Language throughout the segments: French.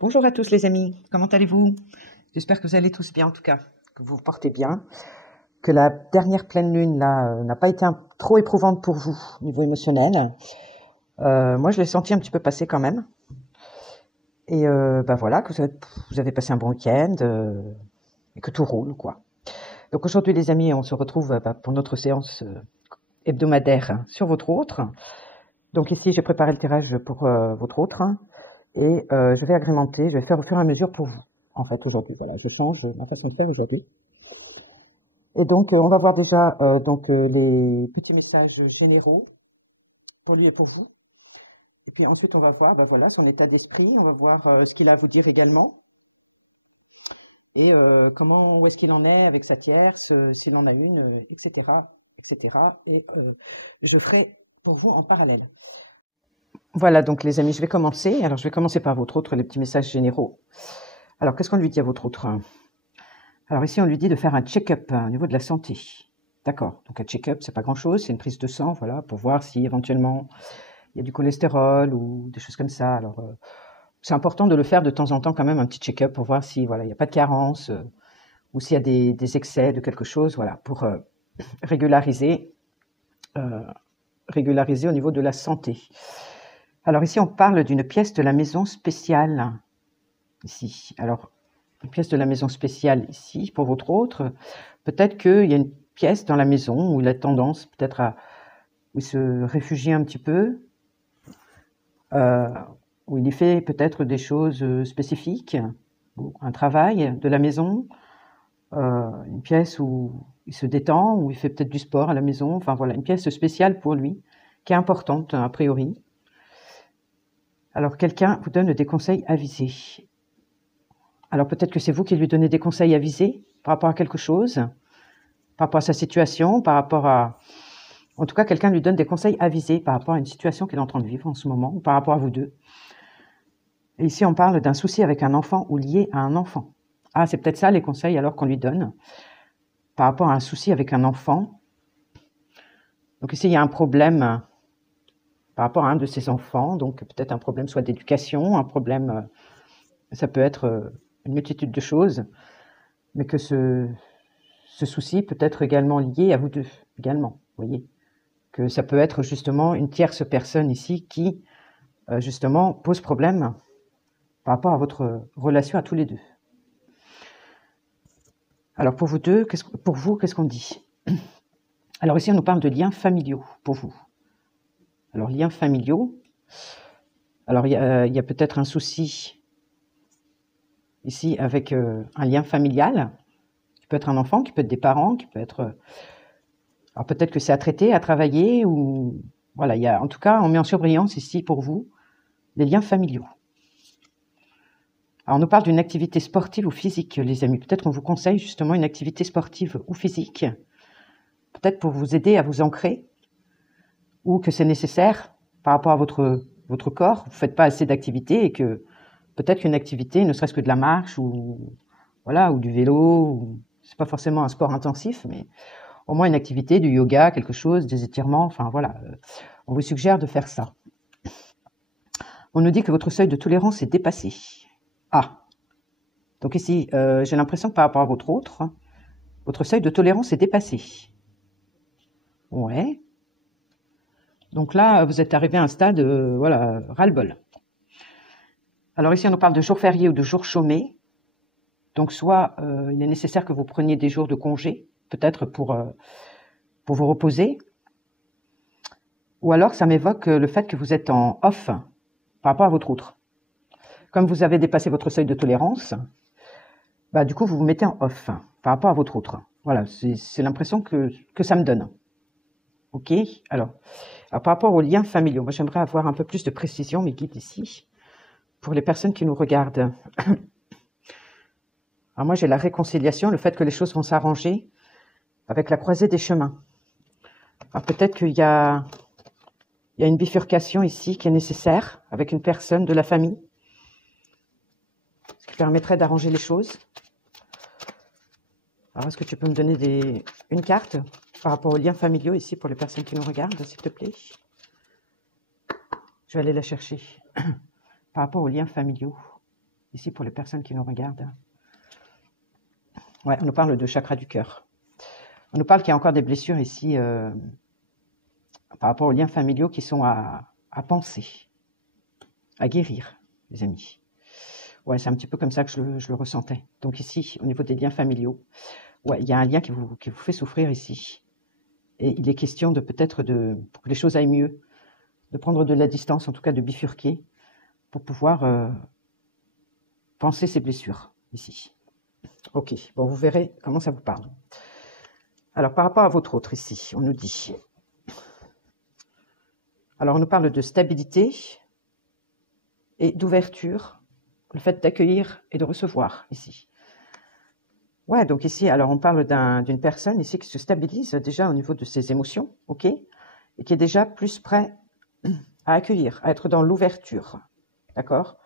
Bonjour à tous les amis, comment allez-vous? J'espère que vous allez tous bien en tout cas, que vous vous portez bien, que la dernière pleine lune là n'a pas été trop éprouvante pour vous au niveau émotionnel. Moi je l'ai senti un petit peu passer quand même. Et voilà, que vous avez passé un bon week-end et que tout roule quoi. Donc aujourd'hui les amis, on se retrouve pour notre séance hebdomadaire sur votre autre. Donc ici j'ai préparé le tirage pour votre autre. Et je vais agrémenter, je vais faire au fur et à mesure pour vous, en fait, aujourd'hui. Voilà, je change ma façon de faire aujourd'hui. Et donc, on va voir déjà les petits messages généraux pour lui et pour vous. Et puis ensuite, on va voir voilà, son état d'esprit, on va voir ce qu'il a à vous dire également. Et où est-ce qu'il en est avec sa tierce, s'il en a une, etc., etc. Et je ferai pour vous en parallèle. Voilà, donc les amis, je vais commencer. Alors, je vais commencer par votre autre, les petits messages généraux. Alors, qu'est-ce qu'on lui dit à votre autre? Alors ici, on lui dit de faire un check-up au niveau de la santé. D'accord, donc un check-up, c'est pas grand-chose, c'est une prise de sang, voilà, pour voir si éventuellement il y a du cholestérol ou des choses comme ça. Alors, c'est important de le faire de temps en temps quand même, un petit check-up pour voir si voilà, il n'y a pas de carence ou s'il y a des excès de quelque chose, voilà, pour régulariser au niveau de la santé. Alors ici, on parle d'une pièce de la maison spéciale. Ici, alors, une pièce de la maison spéciale ici, pour votre autre. Peut-être qu'il y a une pièce dans la maison où il a tendance peut-être à où il se réfugie un petit peu, où il y fait peut-être des choses spécifiques, un travail de la maison, une pièce où il se détend, où il fait peut-être du sport à la maison, enfin voilà, une pièce spéciale pour lui, qui est importante a priori. Alors quelqu'un vous donne des conseils avisés. Alors peut-être que c'est vous qui lui donnez des conseils avisés par rapport à quelque chose, par rapport à sa situation, par rapport à... En tout cas, quelqu'un lui donne des conseils avisés par rapport à une situation qu'il est en train de vivre en ce moment, ou par rapport à vous deux. Et ici, on parle d'un souci avec un enfant ou lié à un enfant. Ah, c'est peut-être ça les conseils alors qu'on lui donne, par rapport à un souci avec un enfant. Donc ici, il y a un problème par rapport à un de ses enfants, donc peut-être un problème soit d'éducation, un problème, ça peut être une multitude de choses, mais que ce souci peut être également lié à vous deux, également, vous voyez, que ça peut être justement une tierce personne ici qui, justement, pose problème par rapport à votre relation à tous les deux. Alors pour vous deux, qu'est-ce qu'on dit? Alors ici, on nous parle de liens familiaux pour vous. Alors liens familiaux, alors il y a peut-être un souci ici avec un lien familial, qui peut être un enfant, qui peut être des parents, qui peut être... alors peut-être que c'est à traiter, à travailler, ou... Voilà, en tout cas, on met en surbrillance ici pour vous les liens familiaux. Alors on nous parle d'une activité sportive ou physique, les amis. Peut-être qu'on vous conseille justement une activité sportive ou physique, peut-être pour vous aider à vous ancrer, ou que c'est nécessaire par rapport à votre corps. Vous ne faites pas assez d'activité et que peut-être qu'une activité, ne serait-ce que de la marche ou, voilà, ou du vélo, c'est pas forcément un sport intensif, mais au moins une activité, du yoga, quelque chose, des étirements, enfin voilà. On vous suggère de faire ça. On nous dit que votre seuil de tolérance est dépassé. Ah, donc ici, j'ai l'impression que par rapport à votre autre, votre seuil de tolérance est dépassé. Ouais. Donc là, vous êtes arrivé à un stade, voilà, ras-le-bol. Alors ici, on nous parle de jours fériés ou de jours chômés. Donc soit il est nécessaire que vous preniez des jours de congé, peut-être pour vous reposer, ou alors ça m'évoque le fait que vous êtes en off par rapport à votre autre. Comme vous avez dépassé votre seuil de tolérance, bah, du coup, vous vous mettez en off par rapport à votre autre. Voilà, c'est l'impression que ça me donne. Ok, alors par rapport aux liens familiaux, moi j'aimerais avoir un peu plus de précision, mes guides ici, pour les personnes qui nous regardent. Alors moi j'ai la réconciliation, le fait que les choses vont s'arranger avec la croisée des chemins. Alors peut-être qu'il y a une bifurcation ici qui est nécessaire avec une personne de la famille, ce qui permettrait d'arranger les choses. Alors est-ce que tu peux me donner une carte par rapport aux liens familiaux ici pour les personnes qui nous regardent, s'il te plaît? Je vais aller la chercher. Par rapport aux liens familiaux. ici pour les personnes qui nous regardent. Ouais, on nous parle de chakra du cœur. On nous parle qu'il y a encore des blessures ici par rapport aux liens familiaux qui sont à penser, à guérir, les amis. Ouais, c'est un petit peu comme ça que je le ressentais. Donc ici, au niveau des liens familiaux, ouais, il y a un lien qui vous fait souffrir ici. Et il est question de peut-être pour que les choses aillent mieux, de prendre de la distance, en tout cas de bifurquer, pour pouvoir penser ces blessures ici. Ok, bon, vous verrez comment ça vous parle. Alors, par rapport à votre autre ici, on nous dit... Alors, on nous parle de stabilité et d'ouverture, le fait d'accueillir et de recevoir ici. Ouais, donc ici, alors on parle d'une personne ici qui se stabilise déjà au niveau de ses émotions, ok, et qui est déjà plus prêt à accueillir, à être dans l'ouverture, d'accord?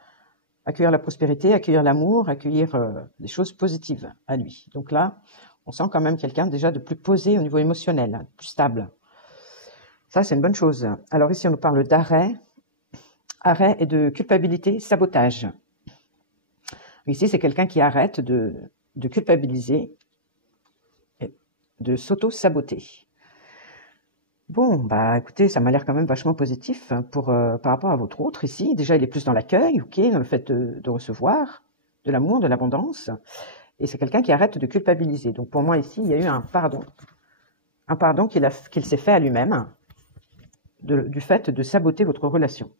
Accueillir la prospérité, accueillir l'amour, accueillir des choses positives à lui. Donc là, on sent quand même quelqu'un déjà de plus posé au niveau émotionnel, plus stable. Ça, c'est une bonne chose. Alors ici, on nous parle d'arrêt et de culpabilité, sabotage. Ici, c'est quelqu'un qui arrête de culpabiliser, et de s'auto-saboter. Bon, bah écoutez, ça m'a l'air quand même vachement positif par rapport à votre autre ici. Déjà, il est plus dans l'accueil, ok, dans le fait de recevoir, de l'amour, de l'abondance. Et c'est quelqu'un qui arrête de culpabiliser. Donc pour moi ici, il y a eu un pardon qu'il s'est fait à lui-même du fait de saboter votre relation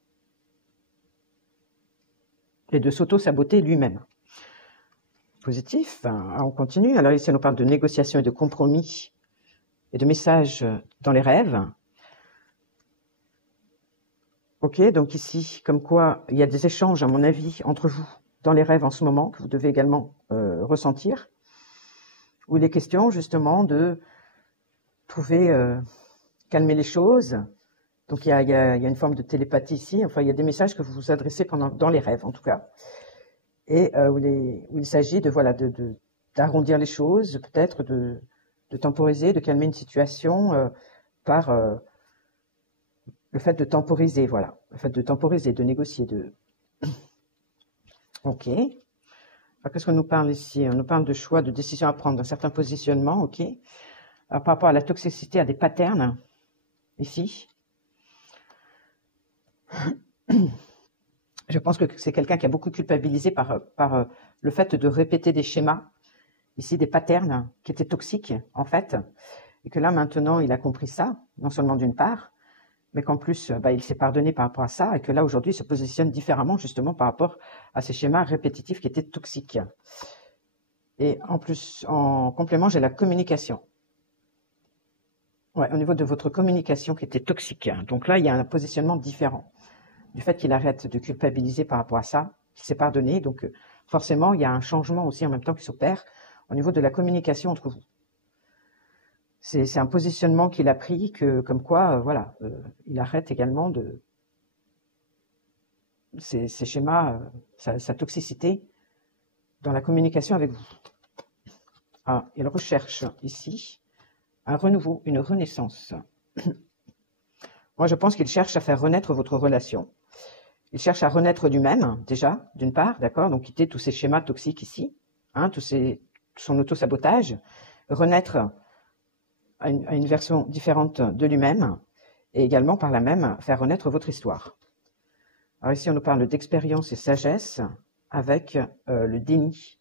et de s'auto-saboter lui-même. Positif, on continue. Alors ici, on nous parle de négociation et de compromis et de messages dans les rêves. Ok, donc ici, comme quoi il y a des échanges, à mon avis, entre vous dans les rêves en ce moment, que vous devez également ressentir, où il est question justement de trouver, calmer les choses. Donc il y a une forme de télépathie ici, enfin il y a des messages que vous vous adressez dans les rêves en tout cas, et où il s'agit d'arrondir les choses, peut-être de temporiser, de calmer une situation par le fait de temporiser, voilà, le fait de temporiser, de négocier, Ok. Alors qu'est-ce qu'on nous parle ici? On nous parle de choix, de décision à prendre dans certains positionnements, ok. Alors par rapport à la toxicité, à des patterns ici. Je pense que c'est quelqu'un qui a beaucoup culpabilisé par le fait de répéter des schémas, ici des patterns qui étaient toxiques en fait, et que là maintenant il a compris ça, non seulement d'une part, mais qu'en plus il s'est pardonné par rapport à ça, et que là aujourd'hui il se positionne différemment justement par rapport à ces schémas répétitifs qui étaient toxiques. Et en plus, en complément, j'ai la communication. Ouais, au niveau de votre communication qui était toxique. Donc là, il y a un positionnement différent. Du fait qu'il arrête de culpabiliser par rapport à ça, qu'il s'est pardonné. Donc forcément, il y a un changement aussi en même temps qui s'opère au niveau de la communication entre vous. C'est un positionnement qu'il a pris comme quoi, il arrête également de ces schémas, sa toxicité dans la communication avec vous. Ah, il recherche ici un renouveau, une renaissance. Moi, je pense qu'il cherche à faire renaître votre relation. Il cherche à renaître lui-même, déjà, d'une part, d'accord, donc quitter tous ces schémas toxiques ici, tout son auto-sabotage, renaître à une version différente de lui-même, et également, par là même, faire renaître votre histoire. Alors ici, on nous parle d'expérience et sagesse avec le déni.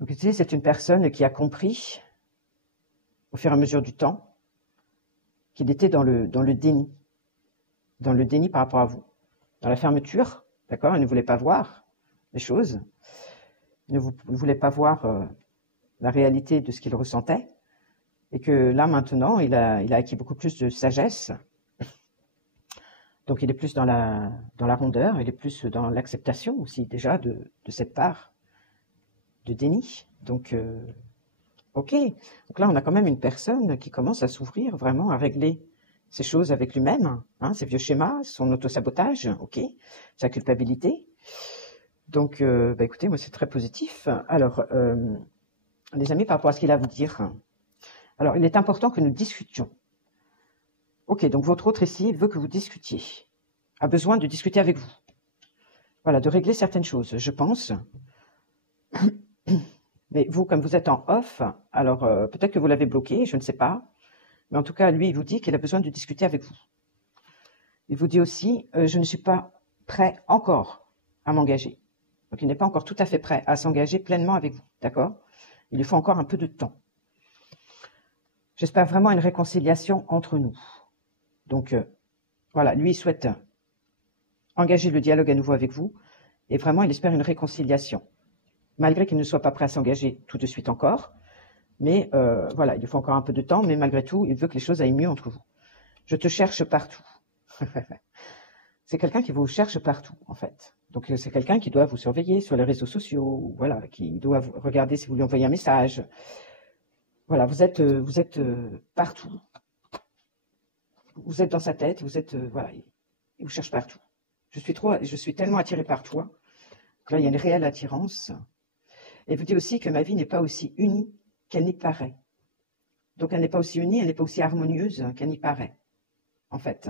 Donc ici, c'est une personne qui a compris, au fur et à mesure du temps, qu'il était dans le déni. Dans le déni par rapport à vous. Dans la fermeture, d'accord, il ne voulait pas voir les choses. Il ne voulait pas voir la réalité de ce qu'il ressentait. Et que là, maintenant, il a acquis beaucoup plus de sagesse. Donc, il est plus dans la rondeur, il est plus dans l'acceptation aussi, déjà, de cette part de déni. Donc, ok. Donc là, on a quand même une personne qui commence à s'ouvrir vraiment, à régler ces choses avec lui-même, ses vieux schémas, son auto-sabotage, ok, sa culpabilité. Donc, écoutez, moi, c'est très positif. Alors, les amis, par rapport à ce qu'il a à vous dire, alors, il est important que nous discutions. Ok, donc votre autre ici veut que vous discutiez, a besoin de discuter avec vous. voilà, de régler certaines choses, je pense. Mais vous, comme vous êtes en off, alors peut-être que vous l'avez bloqué, je ne sais pas. Mais en tout cas, lui, il vous dit qu'il a besoin de discuter avec vous. Il vous dit aussi, je ne suis pas prêt encore à m'engager. Donc, il n'est pas encore tout à fait prêt à s'engager pleinement avec vous, d'accord? Il lui faut encore un peu de temps. J'espère vraiment une réconciliation entre nous. Donc, voilà, lui, il souhaite engager le dialogue à nouveau avec vous. Et vraiment, il espère une réconciliation. Malgré qu'il ne soit pas prêt à s'engager tout de suite encore. Mais voilà, il lui faut encore un peu de temps. Mais malgré tout, il veut que les choses aillent mieux entre vous. Je te cherche partout. C'est quelqu'un qui vous cherche partout, en fait. Donc, c'est quelqu'un qui doit vous surveiller sur les réseaux sociaux, voilà, qui doit regarder si vous lui envoyez un message. Voilà, vous êtes partout. Vous êtes dans sa tête, vous êtes, voilà, il vous cherche partout. Je suis tellement attirée par toi que là, il y a une réelle attirance. Et il vous dit aussi que ma vie n'est pas aussi unie qu'elle n'y paraît. Donc, elle n'est pas aussi unie, elle n'est pas aussi harmonieuse qu'elle n'y paraît, en fait.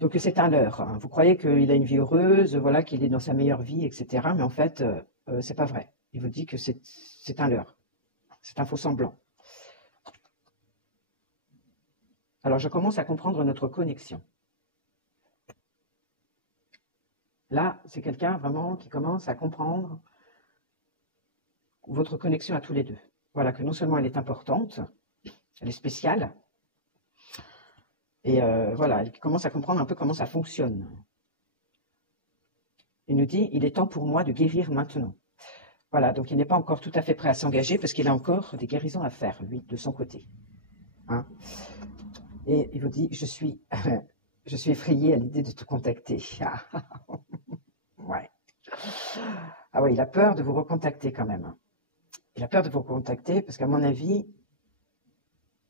Donc c'est un leurre. Vous croyez qu'il a une vie heureuse, voilà, qu'il est dans sa meilleure vie, etc. Mais en fait, c'est pas vrai. Il vous dit que c'est un leurre. C'est un faux semblant. Alors je commence à comprendre notre connexion. Là, c'est quelqu'un vraiment qui commence à comprendre votre connexion à tous les deux. Voilà, que non seulement elle est importante, elle est spéciale, et voilà, il commence à comprendre un peu comment ça fonctionne. Il nous dit, il est temps pour moi de guérir maintenant. Voilà, donc il n'est pas encore tout à fait prêt à s'engager parce qu'il a encore des guérisons à faire, lui, de son côté. Hein, et il vous dit, je suis effrayé à l'idée de te contacter. Ouais. Ah ouais, il a peur de vous recontacter quand même. Il a peur de vous recontacter parce qu'à mon avis,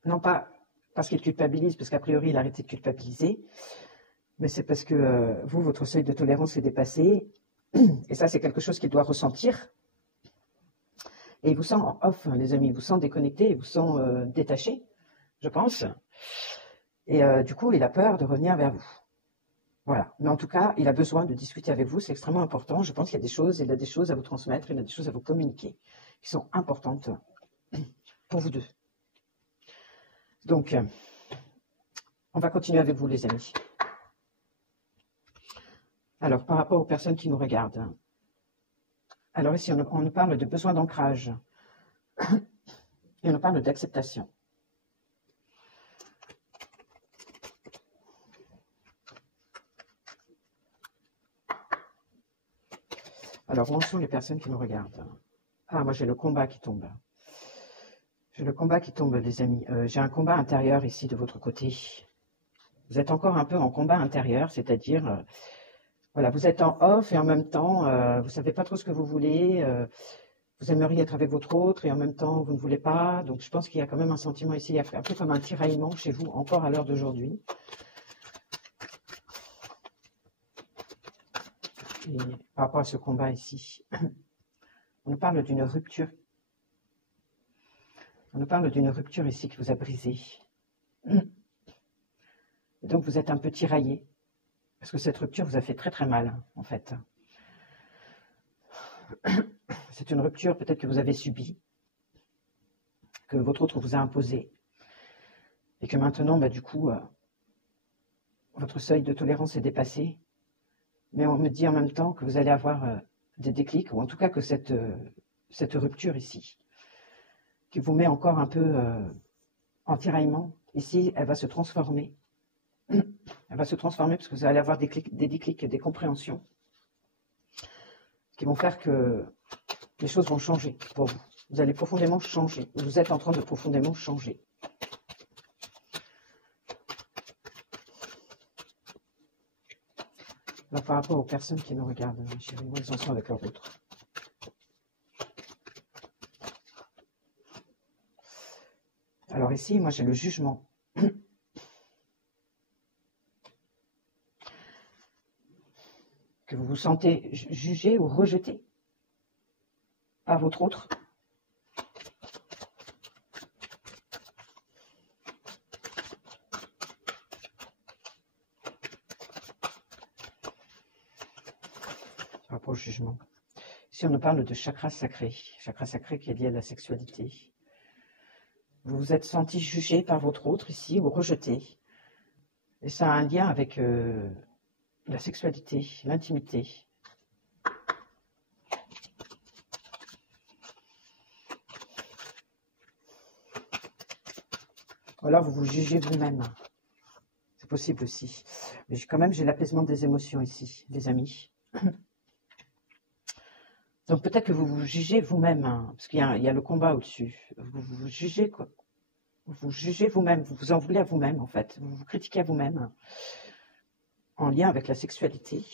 non pas parce qu'il culpabilise, parce qu'a priori il a arrêté de culpabiliser, mais c'est parce que vous, votre seuil de tolérance est dépassé, et ça c'est quelque chose qu'il doit ressentir. Et il vous sent en off, les amis, il vous sent déconnecté, il vous sent détaché, je pense. Et du coup, il a peur de revenir vers vous. Voilà. Mais en tout cas, il a besoin de discuter avec vous, c'est extrêmement important. Je pense qu'il y a des choses, il a des choses à vous transmettre, il a des choses à vous communiquer qui sont importantes pour vous deux. Donc, on va continuer avec vous, les amis. Alors, par rapport aux personnes qui nous regardent, alors ici, on nous parle de besoin d'ancrage et on nous parle d'acceptation. Alors, où en sont les personnes qui nous regardent? Ah, moi, j'ai le combat qui tombe. J'ai le combat qui tombe, les amis. J'ai un combat intérieur ici de votre côté. Vous êtes encore un peu en combat intérieur, c'est-à-dire, voilà, vous êtes en off et en même temps, vous ne savez pas trop ce que vous voulez. Vous aimeriez être avec votre autre et en même temps, vous ne voulez pas. Donc, je pense qu'il y a quand même un sentiment ici, un peu comme un tiraillement chez vous, encore à l'heure d'aujourd'hui. Et par rapport à ce combat ici, on nous parle d'une rupture. On nous parle d'une rupture ici qui vous a brisé. Et donc, vous êtes un peu tiraillé. Parce que cette rupture vous a fait très très mal, en fait. C'est une rupture peut-être que vous avez subie, que votre autre vous a imposée. Et que maintenant, du coup, votre seuil de tolérance est dépassé. Mais on me dit en même temps que vous allez avoir des déclics, ou en tout cas que cette rupture ici, qui vous met encore un peu en tiraillement, ici, elle va se transformer. Elle va se transformer parce que vous allez avoir des déclics, des compréhensions qui vont faire que les choses vont changer pour vous. Vous allez profondément changer. Vous êtes en train de profondément changer. Alors, par rapport aux personnes qui nous regardent, mes chéris, où ils en sont avec leur autre. Alors ici, moi j'ai le jugement. Que vous vous sentez jugé ou rejeté par votre autre. par rapport au jugement. Ici, on nous parle de chakra sacré qui est lié à la sexualité. Vous vous êtes senti jugé par votre autre ici, ou rejeté. Et ça a un lien avec la sexualité, l'intimité. Ou alors vous vous jugez vous-même. C'est possible aussi. Mais quand même, j'ai l'apaisement des émotions ici, les amis. Donc peut-être que vous vous jugez vous-même, hein, parce qu'il y a le combat au-dessus. Vous vous jugez quoi? Vous jugez vous-même, vous vous en voulez à vous-même en fait. Vous vous critiquez à vous-même en lien avec la sexualité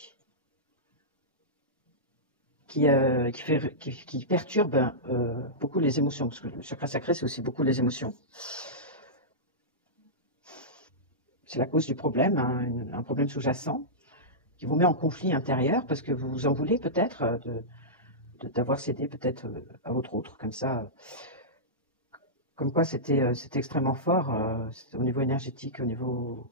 qui perturbe beaucoup les émotions, parce que le chakra sacré c'est aussi beaucoup les émotions. C'est la cause du problème, hein, un problème sous-jacent qui vous met en conflit intérieur parce que vous vous en voulez peut-être d'avoir cédé peut-être à votre autre, comme ça, comme quoi c'était extrêmement fort au niveau énergétique, au niveau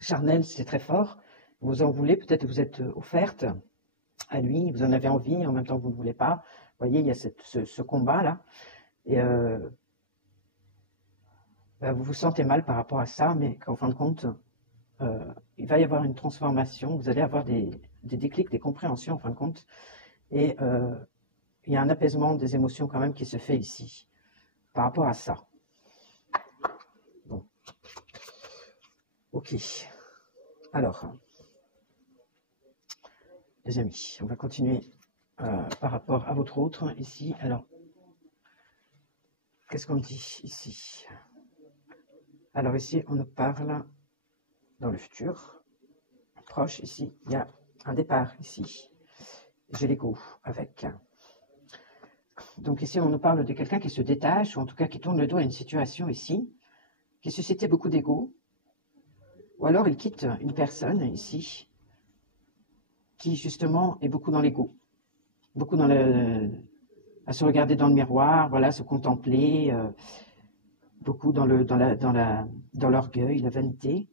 charnel, c'est très fort. Vous en voulez, peut-être vous êtes offerte à lui, vous en avez envie, en même temps vous ne voulez pas. Vous voyez, il y a ce combat-là. Et vous vous sentez mal par rapport à ça, mais qu'en fin de compte, il va y avoir une transformation, vous allez avoir des déclics, des compréhensions en fin de compte. Et il y a un apaisement des émotions quand même qui se fait ici, par rapport à ça. Bon. Ok. Alors, les amis, on va continuer par rapport à votre autre ici. Alors, qu'est-ce qu'on dit ici? Alors ici, on nous parle dans le futur. Proche ici, il y a un départ ici. J'ai l'ego avec. Donc ici, on nous parle de quelqu'un qui se détache, ou en tout cas qui tourne le dos à une situation ici, qui suscitait beaucoup d'ego. Ou alors il quitte une personne ici, qui justement est beaucoup dans l'ego. Beaucoup dans à se regarder dans le miroir, voilà, se contempler, beaucoup dans l'orgueil, la vanité.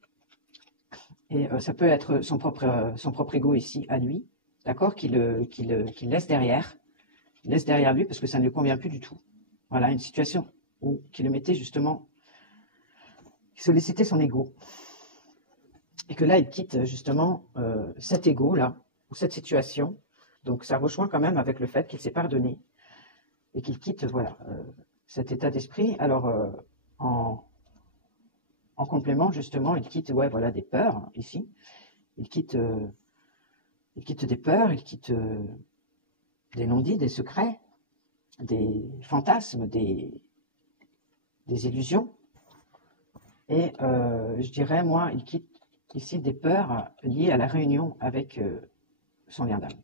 Et ça peut être son propre ego ici, à lui, d'accord, qu'il laisse derrière. Il laisse derrière lui parce que ça ne lui convient plus du tout. Voilà, une situation qui le mettait justement, qui sollicitait son ego. Et que là, il quitte justement cet ego-là, ou cette situation. Donc ça rejoint quand même avec le fait qu'il s'est pardonné et qu'il quitte voilà, cet état d'esprit. Alors, en complément, justement, il quitte voilà, des peurs ici. Il quitte des peurs, il quitte des non-dits, des secrets, des fantasmes, des illusions. Et je dirais, moi, il quitte ici des peurs liées à la réunion avec son lien d'âme.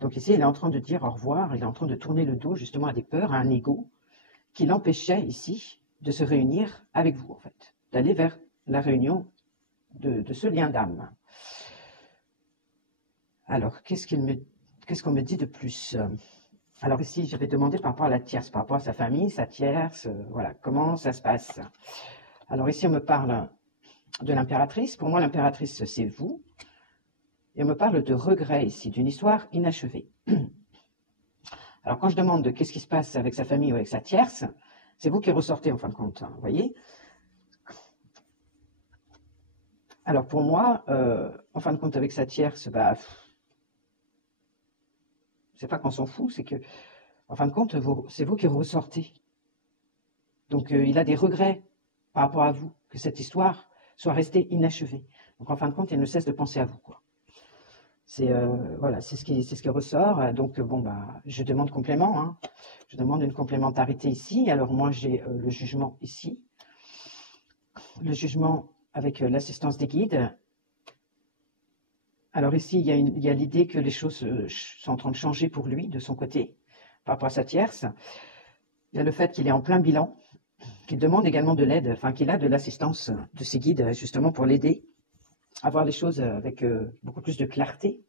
Donc ici, il est en train de dire au revoir, il est en train de tourner le dos justement à des peurs, à un ego qui l'empêchait ici de se réunir avec vous, en fait, d'aller vers la réunion de ce lien d'âme. Alors, qu'est-ce qu'on me dit de plus? Alors ici, j'avais demandé par rapport à la tierce, par rapport à sa famille, sa tierce, voilà, comment ça se passe. Alors ici, on me parle de l'impératrice. Pour moi, l'impératrice, c'est vous. Et on me parle de regret ici, d'une histoire inachevée. Alors quand je demande de qu'est-ce qui se passe avec sa famille ou avec sa tierce, c'est vous qui ressortez en fin de compte, hein, vous voyez. Alors pour moi, en fin de compte avec sa tierce, c'est pas qu'on s'en fout, c'est que, en fin de compte, c'est vous qui ressortez. Donc il a des regrets par rapport à vous, que cette histoire soit restée inachevée. Donc en fin de compte, il ne cesse de penser à vous, quoi. C'est voilà, c'est ce qui ressort. Donc bon je demande complément, hein. Je demande une complémentarité ici. Alors moi j'ai le jugement ici, le jugement avec l'assistance des guides. Alors ici il y a l'idée que les choses sont en train de changer pour lui de son côté par rapport à sa tierce. Il y a le fait qu'il est en plein bilan, qu'il demande également de l'aide, enfin qu'il a de l'assistance de ses guides justement pour l'aider à voir les choses avec beaucoup plus de clarté.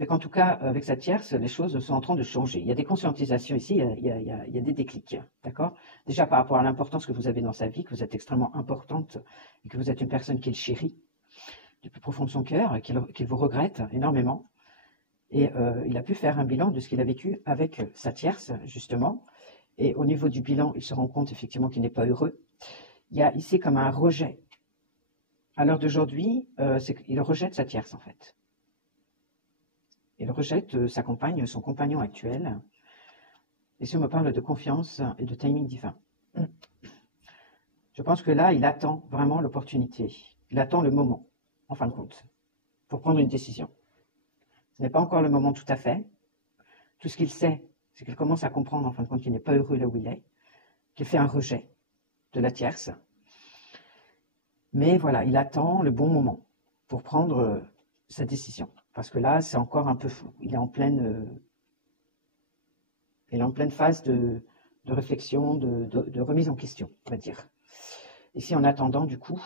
mais qu'en tout cas, avec sa tierce, les choses sont en train de changer. Il y a des conscientisations ici, il y a des déclics, d'accord? Déjà par rapport à l'importance que vous avez dans sa vie, que vous êtes extrêmement importante, et que vous êtes une personne qu'il chérit du plus profond de son cœur, et qu'il vous regrette énormément. Et il a pu faire un bilan de ce qu'il a vécu avec sa tierce, justement. Et au niveau du bilan, il se rend compte effectivement qu'il n'est pas heureux. Il y a ici comme un rejet. À l'heure d'aujourd'hui, il rejette sa tierce, en fait. Il rejette sa compagne, son compagnon actuel. Et si on me parle de confiance et de timing divin, je pense que là, il attend vraiment l'opportunité. Il attend le moment, en fin de compte, pour prendre une décision. Ce n'est pas encore le moment tout à fait. Tout ce qu'il sait, c'est qu'il commence à comprendre, en fin de compte, qu'il n'est pas heureux là où il est, qu'il fait un rejet de la tierce. Mais voilà, il attend le bon moment pour prendre sa décision. Parce que là, c'est encore un peu flou. Il est en pleine phase de réflexion, de remise en question, on va dire. Ici, en attendant, du coup,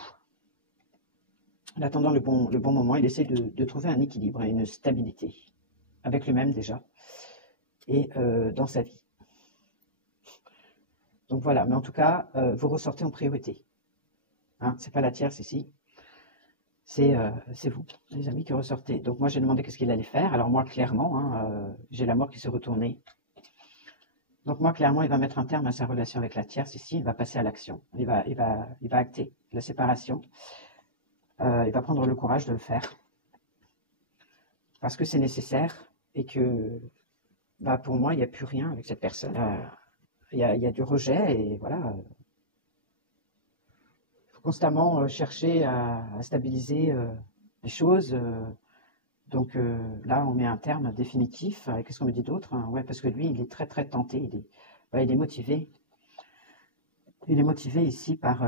en attendant le bon moment, il essaie de trouver un équilibre et une stabilité avec lui-même déjà et dans sa vie. Donc voilà, mais en tout cas, vous ressortez en priorité. Hein, c'est pas la tierce ici. C'est vous, les amis, qui ressortez. Donc moi, j'ai demandé qu'est-ce qu'il allait faire. Alors moi, clairement, hein, j'ai la mort qui s'est retournée. Donc moi, clairement, il va mettre un terme à sa relation avec la tierce ici. Il va passer à l'action. Il va acter la séparation. Il va prendre le courage de le faire. Parce que c'est nécessaire et que, pour moi, il n'y a plus rien avec cette personne. Il y a du rejet et voilà. Constamment chercher à stabiliser les choses. Donc là, on met un terme définitif. Qu'est-ce qu'on me dit d'autre, hein? Ouais, parce que lui, il est très très tenté. Il est motivé. Il est motivé ici par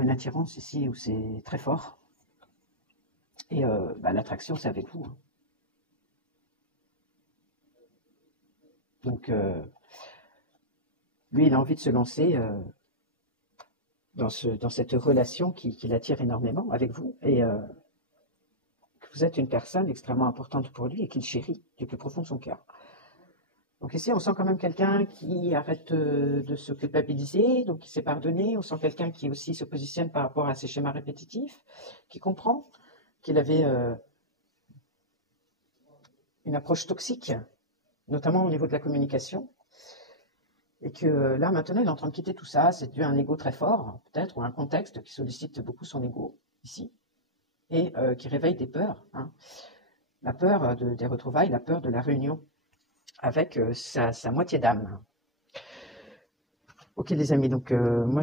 une attirance ici où c'est très fort. Et l'attraction, c'est avec vous. Hein. Donc lui, il a envie de se lancer dans cette relation qui l'attire énormément avec vous, et que vous êtes une personne extrêmement importante pour lui et qu'il chérit du plus profond de son cœur. Donc ici, on sent quand même quelqu'un qui arrête de se culpabiliser, donc qui s'est pardonné. On sent quelqu'un qui aussi se positionne par rapport à ses schémas répétitifs, qui comprend qu'il avait une approche toxique, notamment au niveau de la communication. Et que là, maintenant, il est en train de quitter tout ça. C'est dû à un ego très fort, peut-être, ou un contexte qui sollicite beaucoup son ego, ici, et qui réveille des peurs. Hein. La peur des retrouvailles, la peur de la réunion avec sa moitié d'âme. Ok, les amis, donc moi,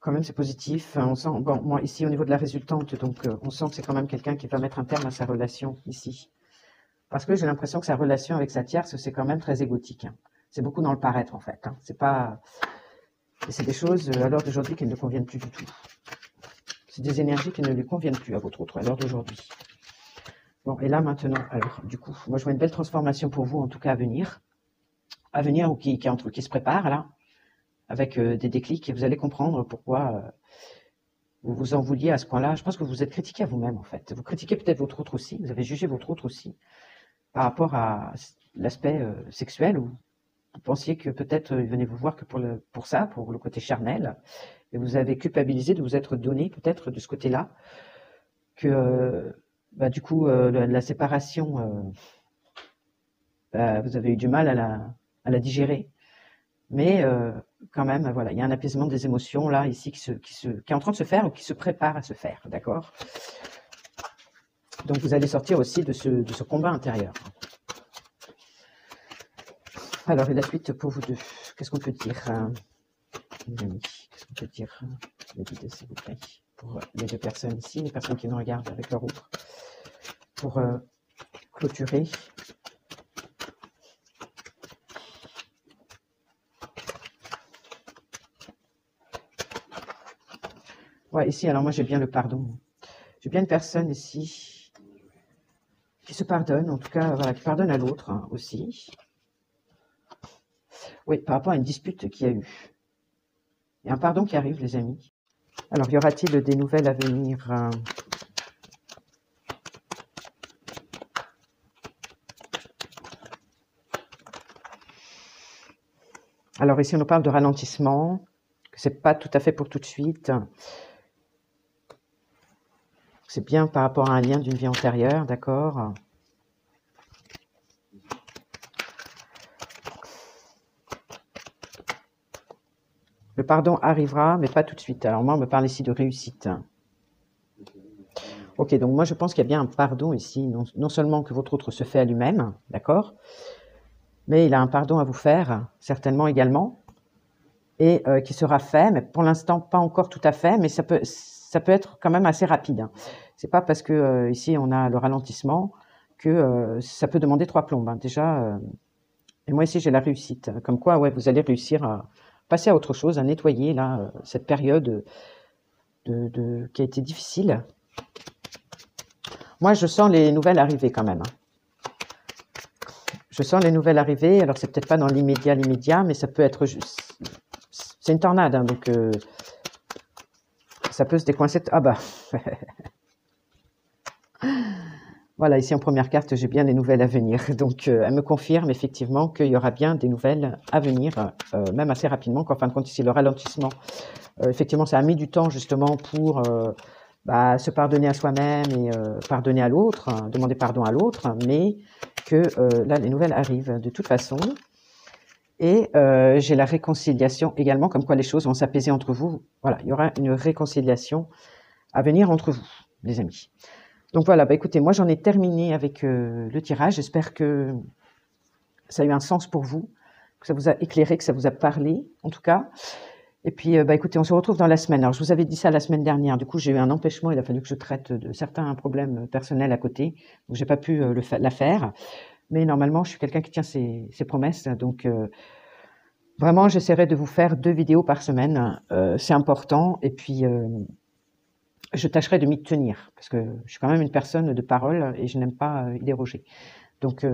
quand même, c'est positif. On sent, bon, moi, ici, au niveau de la résultante, donc on sent que c'est quand même quelqu'un qui va mettre un terme à sa relation, ici. Parce que j'ai l'impression que sa relation avec sa tierce, c'est quand même très égotique. Hein. C'est beaucoup dans le paraître, en fait. Hein. C'est des choses, à l'heure d'aujourd'hui, qui ne lui conviennent plus du tout. C'est des énergies qui ne lui conviennent plus à votre autre, à l'heure d'aujourd'hui. Bon, et là, maintenant, alors, du coup, moi, je vois une belle transformation pour vous, en tout cas, à venir, ou qui se prépare, là, avec des déclics, et vous allez comprendre pourquoi vous vous en vouliez à ce point-là. Je pense que vous vous êtes critiqué à vous-même, en fait. Vous critiquez peut-être votre autre aussi, vous avez jugé votre autre aussi, par rapport à l'aspect sexuel, ou vous pensiez que peut-être il venait vous voir que pour le côté charnel, et vous avez culpabilisé de vous être donné peut-être de ce côté-là, que du coup la séparation, vous avez eu du mal à la digérer. Mais quand même, voilà, il y a un apaisement des émotions là ici qui est en train de se faire ou qui se prépare à se faire, d'accord? Donc vous allez sortir aussi de ce combat intérieur. Alors, et la suite pour vous deux, qu'est-ce qu'on peut dire, les amis? Qu'est-ce qu'on peut dire, les guides, s'il vous plaît, pour les deux personnes ici, les personnes qui nous regardent avec leur outre, pour clôturer. Ouais, ici, alors moi j'ai bien le pardon. J'ai bien une personne ici qui se pardonne, en tout cas, voilà, qui pardonne à l'autre hein, aussi. Oui, par rapport à une dispute qu'il y a eu. Il y a un pardon qui arrive, les amis. Alors, y aura-t-il des nouvelles à venir Alors ici, on nous parle de ralentissement, que c'est pas tout à fait pour tout de suite. C'est bien par rapport à un lien d'une vie antérieure, d'accord? Le pardon arrivera, mais pas tout de suite. Alors moi, on me parle ici de réussite. Ok, donc moi, je pense qu'il y a bien un pardon ici, non seulement que votre autre se fait à lui-même, d'accord? Mais il a un pardon à vous faire, certainement également, et qui sera fait, mais pour l'instant, pas encore tout à fait, mais ça peut être quand même assez rapide. Hein. C'est pas parce que ici, on a le ralentissement que ça peut demander 3 plombes. Hein. Déjà, et moi ici, j'ai la réussite. Comme quoi, ouais, vous allez réussir à passer à autre chose, à nettoyer là cette période qui a été difficile. Moi, je sens les nouvelles arriver quand même. Hein. Je sens les nouvelles arriver. Alors, c'est peut-être pas dans l'immédiat, mais ça peut être juste. C'est une tornade, hein, donc ça peut se décoincer. Ah bah. Voilà, ici en première carte, j'ai bien des nouvelles à venir. Donc, elle me confirme effectivement qu'il y aura bien des nouvelles à venir, même assez rapidement. Qu'en fin de compte, ici, le ralentissement, effectivement, ça a mis du temps justement pour se pardonner à soi-même et pardonner à l'autre, hein, demander pardon à l'autre, mais que là, les nouvelles arrivent de toute façon. Et j'ai la réconciliation également, comme quoi les choses vont s'apaiser entre vous. Voilà, il y aura une réconciliation à venir entre vous, les amis. Donc voilà, écoutez, moi j'en ai terminé avec le tirage. J'espère que ça a eu un sens pour vous, que ça vous a éclairé, que ça vous a parlé, en tout cas. Et puis, écoutez, on se retrouve dans la semaine. Alors, je vous avais dit ça la semaine dernière. Du coup, j'ai eu un empêchement. Il a fallu que je traite de certains problèmes personnels à côté. Donc, j'ai pas pu la faire. Mais normalement, je suis quelqu'un qui tient ses promesses. Donc, vraiment, j'essaierai de vous faire 2 vidéos par semaine. C'est important. Et puis, je tâcherai de m'y tenir, parce que je suis quand même une personne de parole et je n'aime pas y déroger. Donc,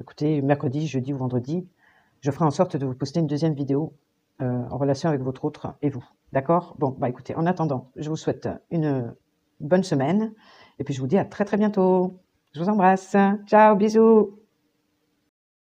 écoutez, mercredi, jeudi ou vendredi, je ferai en sorte de vous poster une 2e vidéo en relation avec votre autre et vous. D'accord? Bon, écoutez, en attendant, je vous souhaite une bonne semaine et puis je vous dis à très très bientôt. Je vous embrasse. Ciao, bisous.